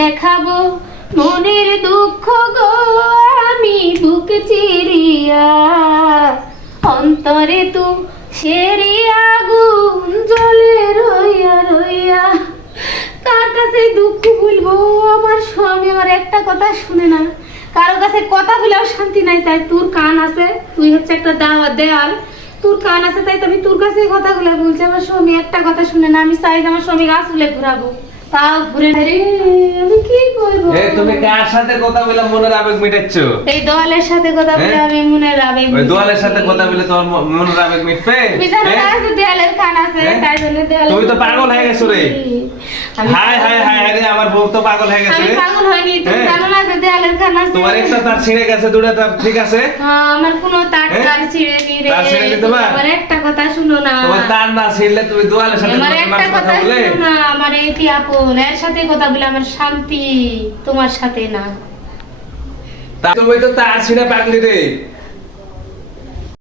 দেখাবো মনের দুঃখ গো আমি বুক চিরিয়া, অন্তরে তু সেরি আগুন জ্বলে রইয়া রইয়া। কার কাছে দুঃখ বলবো, আমার স্বামী আমার একটা কথা শুনে না, কারো কাছে কথা বলেও শান্তি নাই। তাই তোর কান আছে, তুই হচ্ছে একটা দেওয়াল, তোর কান আছে তাই তো আমি তোর কাছে কথাগুলো বলছি। আমার স্বামী একটা কথা শুনে না, আমি চাই যে আমার স্বামী গাছ ফুলে ঘুরাবো, তাও ঘুরে না রে। আমি কি করবো? তুমি কার সাথে কথা বলে মনের আবেগ মিটাচ্ছ? এই দোয়ালের সাথে কথা বলে আমি মনের আবেগ ওই দোয়ালের সাথে কথা বলে তোমার মনের আবেগ মিটবে? তুমি জানো না যে দেয়ালের কান আছে, তাই জন্য দেয়ালে তুমি তো পাগল হয়ে গেছো রে। হায় হায় হায় রে, আমার বউ তো পাগল হয়ে গেছে আমি রে। পাগল হইনি, তুমি জানো না যে দেয়ালের কান আছে। তোমার একটা তার ছিঁড়ে গেছে, দুটো তার ঠিক আছে? আমার কোনো তার ছিঁড়েনি রে। তার ছিঁড়েনি তোমার? আমার একটা কথা শুনো না, তোমার তার না ছিঁড়লে তুমি দোয়ালের সাথে আমার একটা কথা কথা বলে? শুনো না, আমার এটি আপন, এর সাথে কথা বলে আমার শান্তি, তোমার সাথে না। তুমি তো তার ছিঁড়ে পাগলি রে।